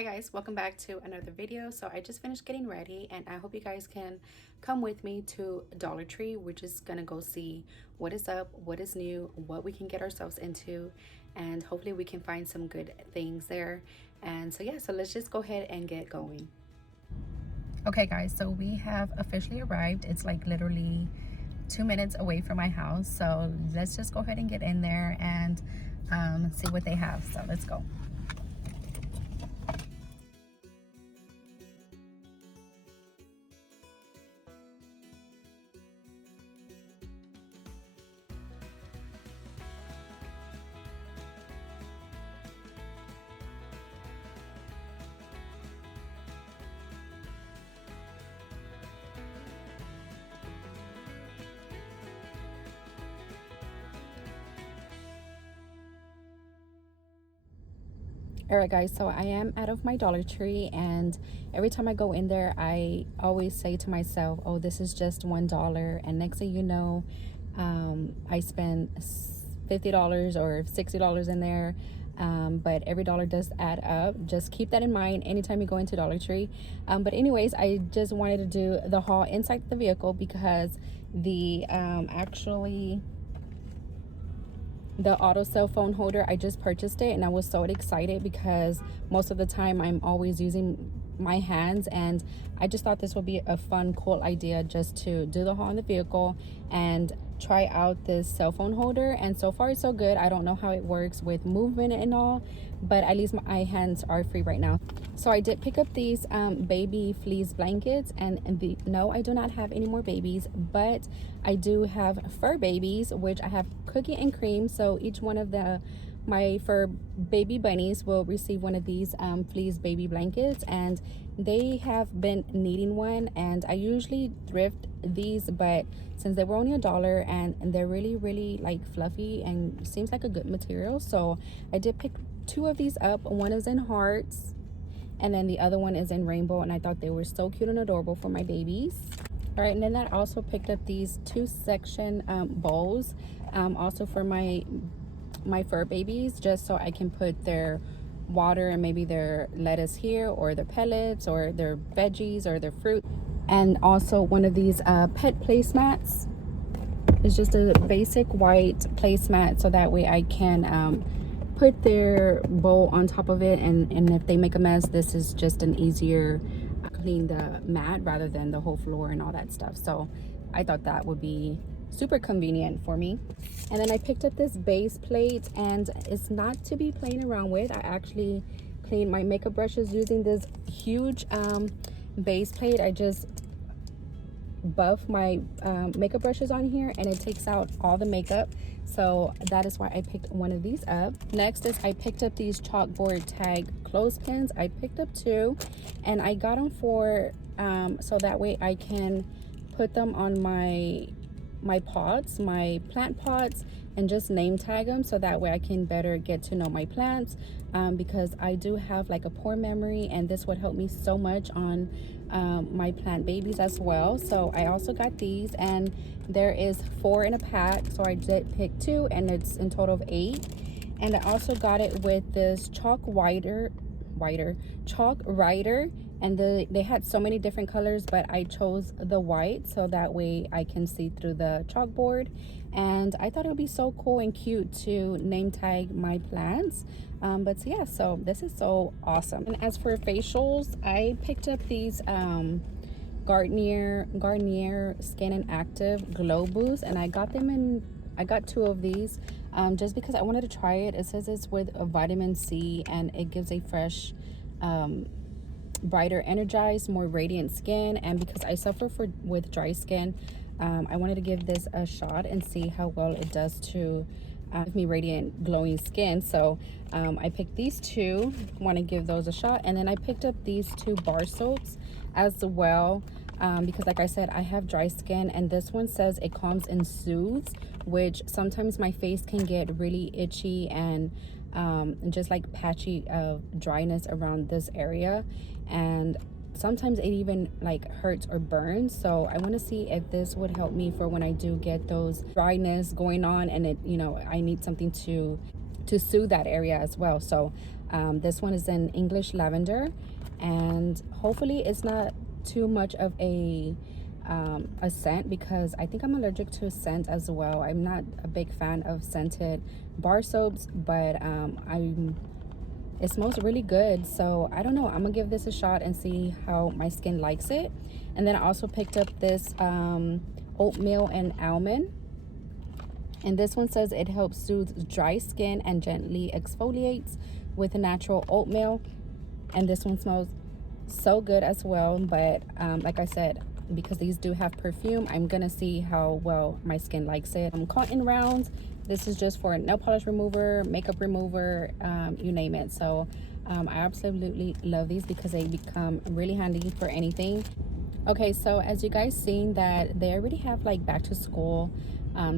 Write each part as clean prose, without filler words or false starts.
Hi guys, welcome back to another video. So I just finished getting ready and I hope you guys can come with me to Dollar Tree. We're just gonna go see what is up, what is new, what we can get ourselves into, and hopefully we can find some good things there. And so yeah, so let's just go ahead and get going. Okay guys, so we have officially arrived. It's like literally 2 minutes away from my house. So let's just go ahead and get in there and see what they have. So let's go. All right guys, so I am out of my Dollar Tree, and every time I go in there I always say to myself, oh, this is just $1, and next thing you know, I spend $50 or $60 in there. But every dollar does add up. Just keep that in mind anytime you go into Dollar Tree. But anyways, I just wanted to do the haul inside the vehicle because the the auto cell phone holder, I just purchased it and I was so excited because most of the time I'm always using my hands, and I just thought this would be a fun, cool idea just to do the haul in the vehicle and try out this cell phone holder. And so far it's so good. I don't know how it works with movement and all, but at least my hands are free right now. So I did pick up these baby fleece blankets, and no, I do not have any more babies, but I do have fur babies, which I have Cookie and Cream. So each one of my fur baby bunnies will receive one of these fleece baby blankets, and they have been needing one. And I usually thrift these, but since they were only $1 and they're really like fluffy and seems like a good material, so I did pick two of these up. One is in hearts and then the other one is in rainbow, and I thought they were so cute and adorable for my babies. All right, and then I also picked up these two section bowls also for my fur babies, just so I can put their water and maybe their lettuce here, or their pellets, or their veggies, or their fruit. And also one of these pet placemats. It's just a basic white placemat, so that way I can put their bowl on top of it, and if they make a mess, this is just an easier clean the mat rather than the whole floor and all that stuff. So I thought that would be super convenient for me. And then I picked up this base plate, and it's not to be playing around with. I actually cleaned my makeup brushes using this huge base plate. I just buff my makeup brushes on here, and it takes out all the makeup. So that is why I picked one of these up. Next is I picked up these chalkboard tag clothespins. I picked up two, and I got them for so that way I can put them on my pots, my plant pots, and just name tag them, so that way I can better get to know my plants, because I do have like a poor memory, and this would help me so much on my plant babies as well. So I also got these, and there is 4 in a pack, so I did pick 2, and it's in total of 8. And I also got it with this chalk writer, and they had so many different colors, but I chose the white so that way I can see through the chalkboard. And I thought it would be so cool and cute to name tag my plants. But so yeah, so this is so awesome. And as for facials, I picked up these Garnier Skin and Active Glow Boost, and I got 2 of these just because I wanted to try it. It says it's with a vitamin C, and it gives a fresh brighter, energized, more radiant skin. And because I suffer with dry skin, I wanted to give this a shot and see how well it does to give me radiant, glowing skin. So I picked these 2, want to give those a shot. And then I picked up these 2 bar soaps as well, because like I said, I have dry skin, and this one says it calms and soothes, which sometimes my face can get really itchy and just like patchy of dryness around this area, and sometimes it even like hurts or burns. So I want to see if this would help me for when I do get those dryness going on, and it, you know, I need something to soothe that area as well. So This one is in English lavender, and hopefully it's not too much of a scent, because I think I'm allergic to scent as well. I'm not a big fan of scented bar soaps, but it smells really good. So I don't know, I'm gonna give this a shot and see how my skin likes it. And then I also picked up this oatmeal and almond, and this one says it helps soothe dry skin and gently exfoliates with natural oatmeal. And this one smells so good as well. But like I said, because these do have perfume, I'm gonna see how well my skin likes it. Cotton rounds, this is just for nail polish remover, makeup remover, you name it. So I absolutely love these because they become really handy for anything. Okay, so as you guys seen that they already have like back to school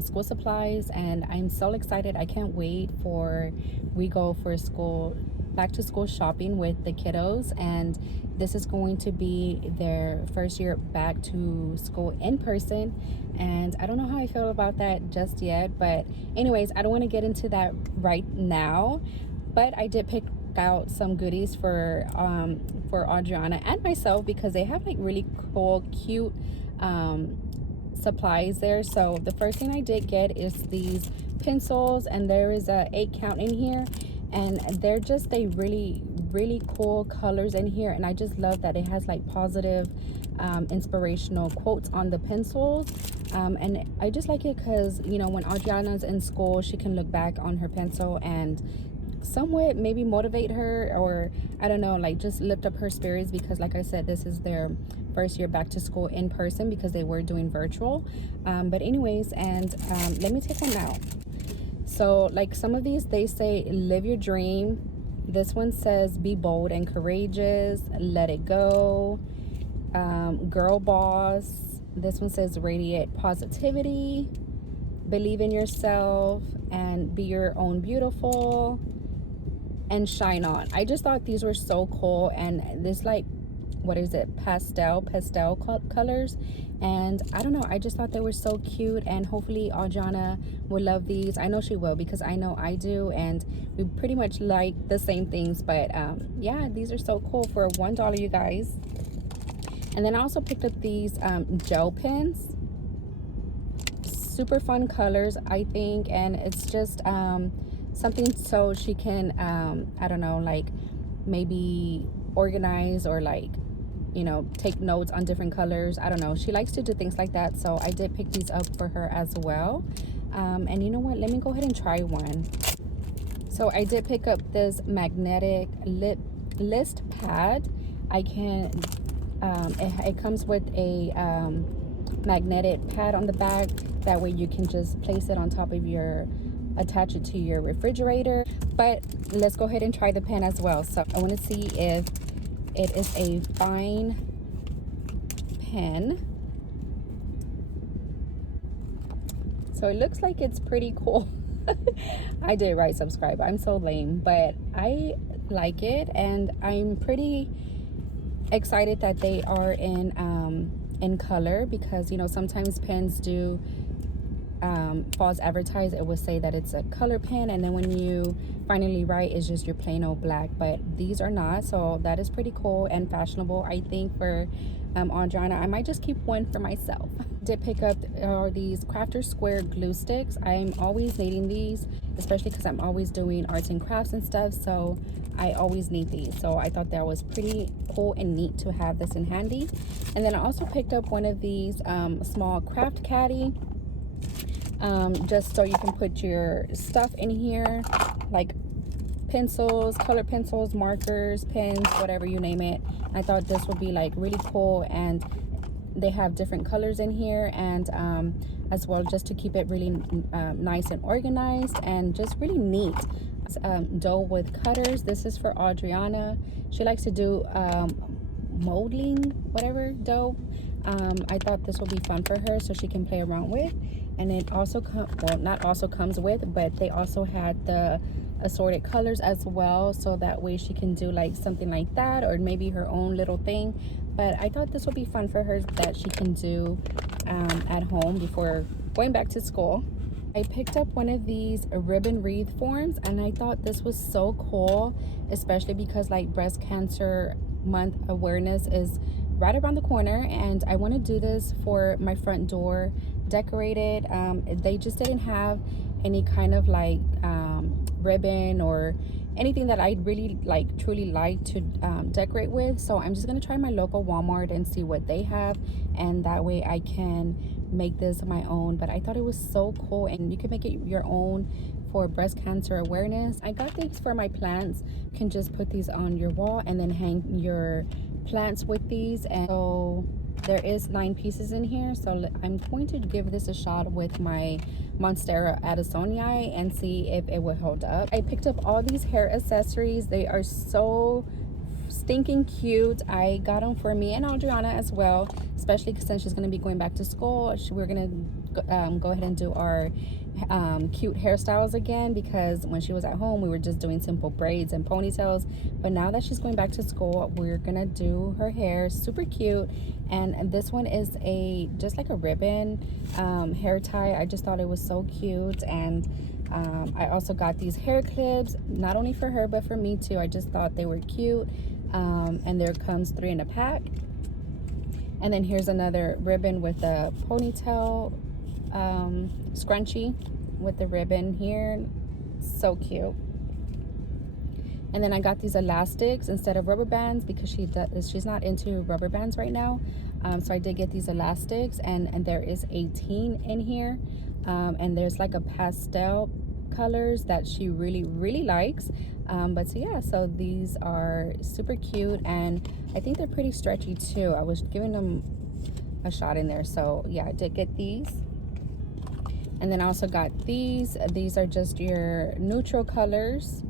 school supplies, and I'm so excited. I can't wait for we go for school back to school shopping with the kiddos, and this is going to be their first year back to school in person, and I don't know how I feel about that just yet. But anyways, I don't want to get into that right now, but I did pick out some goodies for Adriana and myself, because they have like really cool, cute supplies there. So the first thing I did get is these pencils, and there is a 8 count in here, and they're just a really cool colors in here. And I just love that it has like positive inspirational quotes on the pencils, and I just like it because, you know, when Adriana's in school, she can look back on her pencil and somewhat maybe motivate her, or I don't know, like just lift up her spirits, because like I said, this is their first year back to school in person because they were doing virtual. But anyways, and let me take one out. So like some of these, they say live your dream. This one says be bold and courageous, let it go, girl boss. This one says radiate positivity, believe in yourself and be your own beautiful, and shine on. I just thought these were so cool, and this like, what is it, pastel colors, and I don't know, I just thought they were so cute, and hopefully Adriana will love these. I know she will, because I know I do, and we pretty much like the same things. But yeah, these are so cool for $1, you guys. And then I also picked up these gel pens, super fun colors, I think, and it's just something so she can I don't know, like maybe organize, or like, you know, take notes on different colors. I don't know, she likes to do things like that, so I did pick these up for her as well. And you know what, let me go ahead and try one. So I did pick up this magnetic lip list pad. I can it comes with a magnetic pad on the back, that way you can just place it on top of your, attach it to your refrigerator. But let's go ahead and try the pen as well. So I want to see if it is a fine pen. So it looks like it's pretty cool. I did write subscribe, I'm so lame, but I like it, and I'm pretty excited that they are in color, because you know, sometimes pens do false advertise, it will say that it's a color pen, and then when you finally write, it's just your plain old black. But these are not, so that is pretty cool and fashionable, I think, for Adriana. I might just keep one for myself. Did pick up these Crafter Square glue sticks. I'm always needing these, especially because I'm always doing arts and crafts and stuff, so I always need these. So I thought that was pretty cool and neat to have this in handy. And then I also picked up one of these small craft caddy, just so you can put your stuff in here, like pencils, colored pencils, markers, pens, whatever you name it. I thought this would be like really cool, and they have different colors in here, and as well, just to keep it really nice and organized, and just really neat. Dough with cutters. This is for Adriana. She likes to do molding, whatever, dough. I thought this would be fun for her, so she can play around with. And it also not also comes with, but they also had the assorted colors as well, so that way she can do like something like that, or maybe her own little thing. But I thought this would be fun for her, that she can do at home before going back to school. I picked up one of these ribbon wreath forms, and I thought this was so cool, especially because like breast cancer month awareness is right around the corner, and I want to do this for my front door decorated. They just didn't have any kind of like ribbon or anything that I'd really like truly like to decorate with, so I'm just gonna try my local Walmart and see what they have, and that way I can make this my own. But I thought it was so cool, and you can make it your own for breast cancer awareness. I got these for my plants. You can just put these on your wall and then hang your plants with these. And so there is 9 pieces in here, so I'm going to give this a shot with my Monstera Addisonii and see if it will hold up. I picked up all these hair accessories. They are so stinking cute. I got them for me and Adriana as well, especially since she's going to be going back to school. We're going to go ahead and do our cute hairstyles again, because when she was at home we were just doing simple braids and ponytails, but now that she's going back to school we're gonna do her hair super cute. And this one is just like a ribbon hair tie. I just thought it was so cute. And I also got these hair clips, not only for her but for me too. I just thought they were cute. And there comes 3 in a pack. And then here's another ribbon with a ponytail scrunchie with the ribbon here, so cute. And then I got these elastics instead of rubber bands because she's not into rubber bands right now. So I did get these elastics, and there is 18 in here, and there's like a pastel colors that she really likes. But so yeah, so these are super cute, and I think they're pretty stretchy too. I was giving them a shot in there, so yeah, I did get these. And then I also got these are just your neutral colors,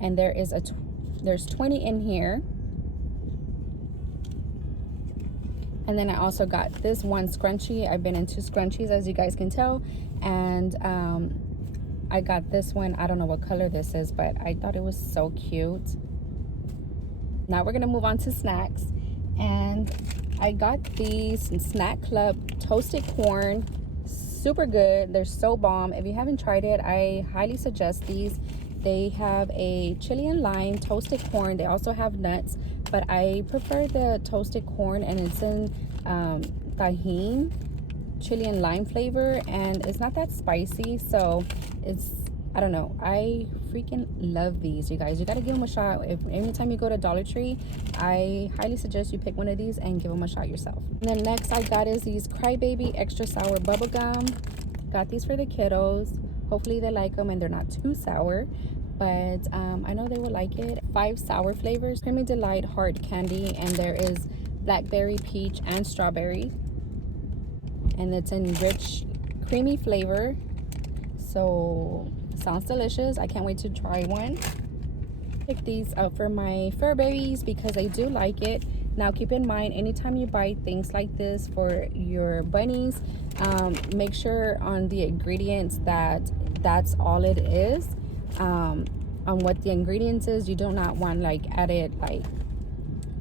and there's 20 in here. And then I also got this one scrunchie. I've been into scrunchies, as you guys can tell, and I got this one. I don't know what color this is, but I thought it was so cute. Now we're gonna move on to snacks, and I got these Snack Club toasted corn. Super good. They're so bomb. If you haven't tried it, I highly suggest these. They have a chili and lime toasted corn. They also have nuts, but I prefer the toasted corn, and it's in tahini chili and lime flavor, and it's not that spicy, so I don't know, I freaking love these, you guys. You gotta give them a shot. Anytime you go to Dollar Tree, I highly suggest you pick one of these and give them a shot yourself. And then next I got is these Crybaby extra sour bubble gum. Got these for the kiddos. Hopefully they like them and they're not too sour, but I know they will like it. 5 sour flavors: Creamy Delight hard candy, and there is blackberry, peach, and strawberry, and it's in rich creamy flavor. So sounds delicious. I can't wait to try one. Pick these up for my fur babies because I do like it. Now keep in mind, anytime you buy things like this for your bunnies, make sure on the ingredients that's all it is. On what the ingredients is, you do not want like added like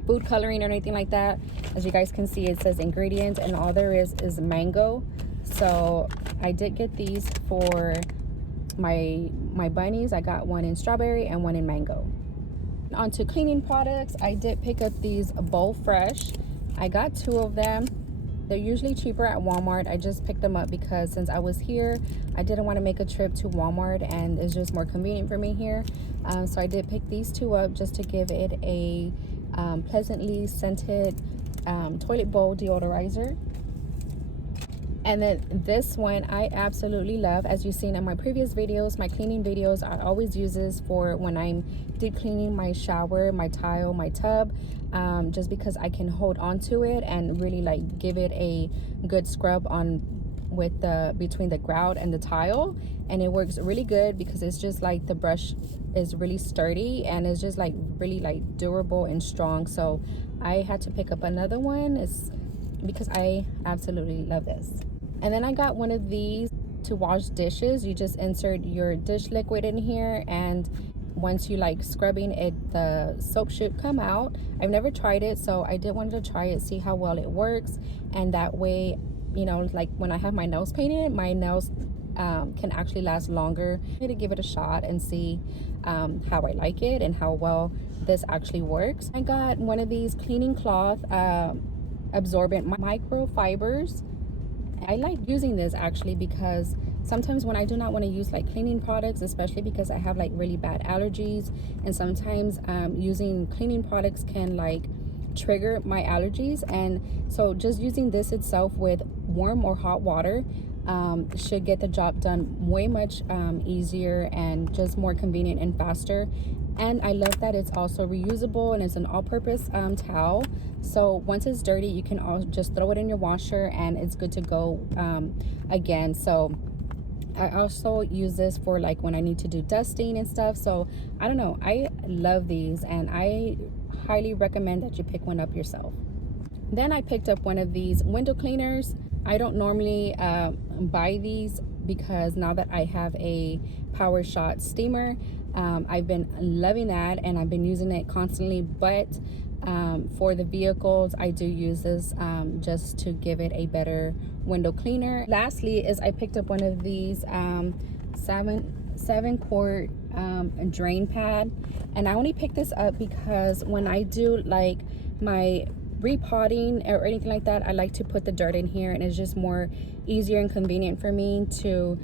food coloring or anything like that. As you guys can see, it says ingredients, and all there is mango. So I did get these for my bunnies. I got one in strawberry and one in mango. On to cleaning products, I did pick up these Bowl Fresh. I got 2 of them. They're usually cheaper at Walmart. I just picked them up because since I was here, I didn't want to make a trip to Walmart, and it's just more convenient for me here. So I did pick these 2 up just to give it a pleasantly scented toilet bowl deodorizer. And then this one I absolutely love. As you've seen in my previous videos, my cleaning videos, I always use this for when I'm deep cleaning my shower, my tile, my tub, just because I can hold on to it and really like give it a good scrub on with between the grout and the tile. And it works really good because it's just like the brush is really sturdy and it's just like really like durable and strong. So I had to pick up another one. It's because I absolutely love this. And then I got one of these to wash dishes. You just insert your dish liquid in here, and once you like scrubbing it, the soap should come out. I've never tried it, so I did want to try it, see how well it works. And that way, you know, like when I have my nails painted, my nails can actually last longer. I'm going to give it a shot and see how I like it and how well this actually works. I got one of these cleaning cloth absorbent microfibers. I like using this actually because sometimes when I do not want to use like cleaning products, especially because I have like really bad allergies, and sometimes using cleaning products can like trigger my allergies, and so just using this itself with warm or hot water should get the job done way much easier and just more convenient and faster. And I love that it's also reusable and it's an all-purpose towel, so once it's dirty you can just throw it in your washer and it's good to go again. So I also use this for like when I need to do dusting and stuff. So I don't know, I love these and I highly recommend that you pick one up yourself. Then I picked up one of these window cleaners. I don't normally buy these because now that I have a Power Shot steamer, I've been loving that and I've been using it constantly. But for the vehicles, I do use this just to give it a better window cleaner. Lastly is I picked up one of these 7-quart drain pad, and I only picked this up because when I do like my repotting or anything like that, I like to put the dirt in here, and it's just more easier and convenient for me to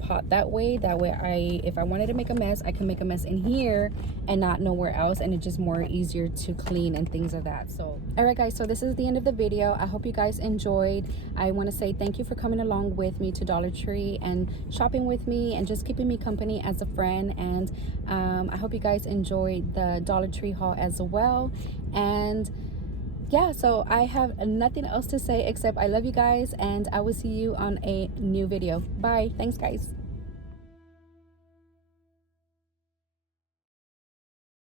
pot that way. If I wanted to make a mess, I can make a mess in here and not nowhere else, and it's just more easier to clean and things of that. So all right guys, so this is the end of the video. I hope you guys enjoyed. I want to say thank you for coming along with me to Dollar Tree and shopping with me and just keeping me company as a friend. And I hope you guys enjoyed the Dollar Tree haul as well. And yeah, so I have nothing else to say except I love you guys, and I will see you on a new video. Bye. Thanks guys.